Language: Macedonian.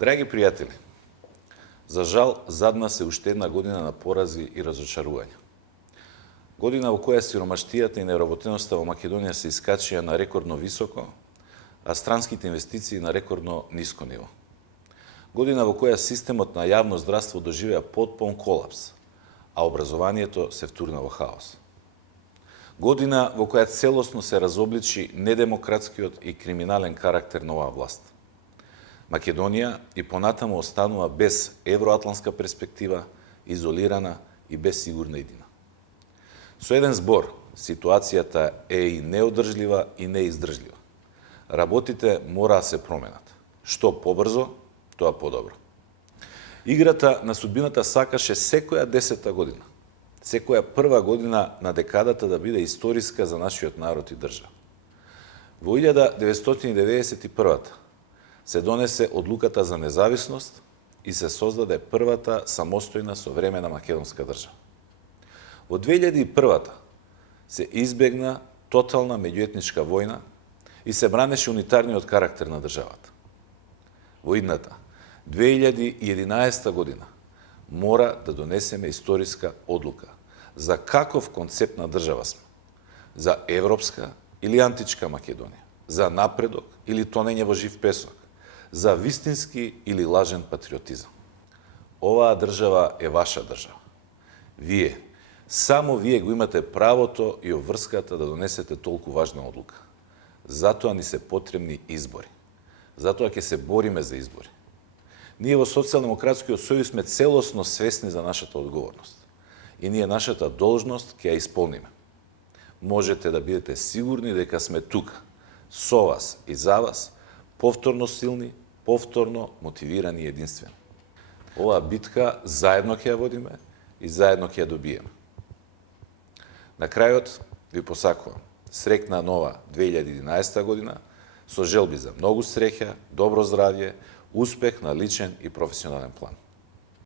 Драги пријатели, за жал, зад нас е уште една година на порази и разочарувања. Година во која сиромаштијата и неработеноста во Македонија се искачија на рекордно високо, а странските инвестиции на рекордно ниско ниво. Година во која системот на јавно здравство доживеа потпун колапс, а образованието се втурна во хаос. Година во која целосно се разобличи недемократскиот и криминален карактер на оваа власт. Македонија и понатаму останува без евроатлантска перспектива, изолирана и без сигурна иднина. Со еден збор, ситуацијата е и неодржлива и неиздржлива. Работите мора да се променат. Што побрзо, тоа подобро. Играта на судбината сакаше секоја 10-та година, секоја прва година на декадата да биде историска за нашиот народ и држава. Во 1991 се донесе одлуката за независност и се создаде првата самостојна современа македонска држава. Во 2001 се избегна тотална меѓуетничка војна и се бранеше унитарниот карактер на државата. Во идната 2011 година мора да донесеме историска одлука за каков концепт на држава сме. За европска или античка Македонија, за напредок или тонење во жив песок, за вистински или лажен патриотизам. Оваа држава е ваша држава. Вие, само вие го имате правото и обврската да донесете толку важна одлука. Затоа ни се потребни избори. Затоа ќе се бориме за избори. Ние во Социјалдемократскиот сојуз сме целосно свесни за нашата одговорност. И ние нашата должност ќе ја исполниме. Можете да бидете сигурни дека сме тука, со вас и за вас, повторно силни, повторно мотивирани и единствени. Оваа битка заедно ќе ја водиме и заедно ќе ја добиеме. На крајот ви посакувам среќна нова 2011 година со желби за многу среќа, добро здравје, успех на личен и професионален план.